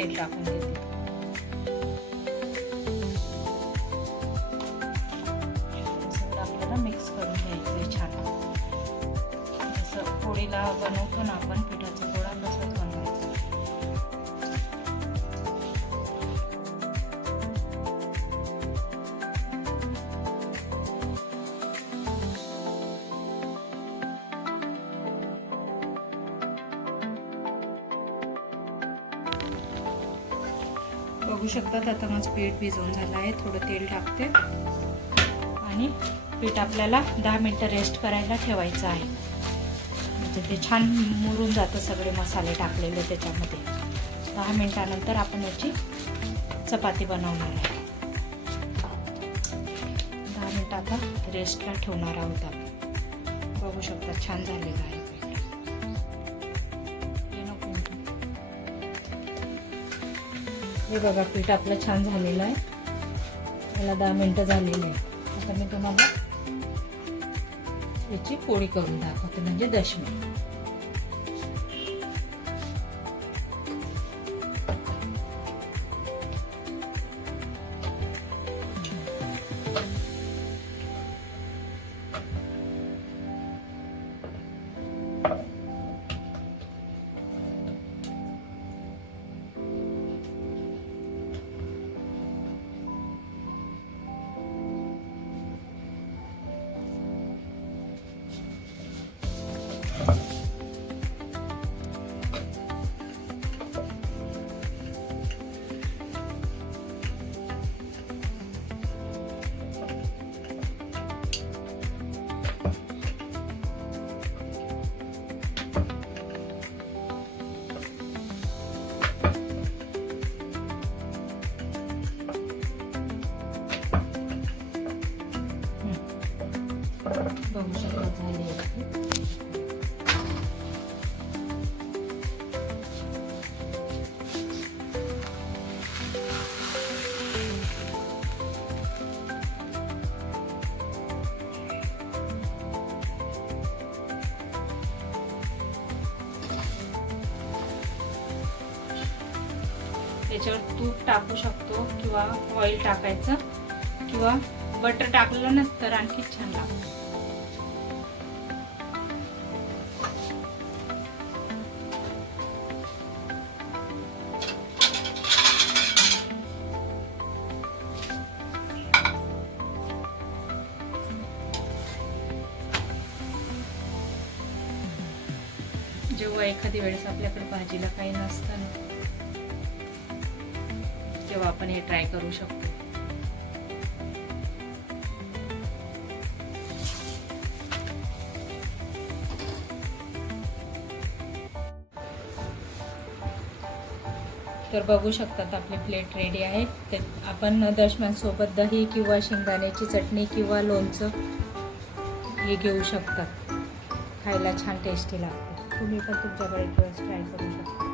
तेल टाकून घेते. सगळं आपल्याला मिक्स करून घ्यायचं छान. जसं पोळीला बनवतो ना आपण पिठाचा गोळा, तसंच बनवायचं. बघू शकतात आता माझं पीठ भिजवून झालं आहे. थोडं तेल टाकते आणि पीठ आपल्याला 10 मिनिटं रेस्ट करायला ठेवायचं आहे. म्हणजे ते छान मुरून जातं सगळे मसाले टाकलेले त्याच्यामध्ये. 10 मिनिटानंतर आपण याची चपाती बनवणार आहे. 10 मिनिटं आता रेस्टला ठेवणार आहोत आपण. बघू शकता छान झालेलं आहे. हे बघा पीठ आपलं छान झालेलं आहे. याला 10 मिनिटं झालेली आहे. आता मी तुम्हाला याची पोळी करून दाखवते, म्हणजे दशमी. बघू शकता झाली आहे. त्याच्यावर तूप टाकू शकतो किंवा ऑइल टाकायचं किंवा बटर टाकलं ना तर आणखी छान लागतं. जेव्हा एखादी वेळेस आपल्याकडे भाजीला काही नसतं ना, तेव्हा आपण हे ट्राय करू शकतो. तर बघू शकतात आपली प्लेट रेडी आहे. तर आपण दशम्यांसोबत दही किंवा शेंगदाण्याची चटणी किंवा लोणचं हे घेऊ शकतात. खायला छान टेस्टी लागते. तुम्ही पण तुमच्याकडे ट्राय करू शकता.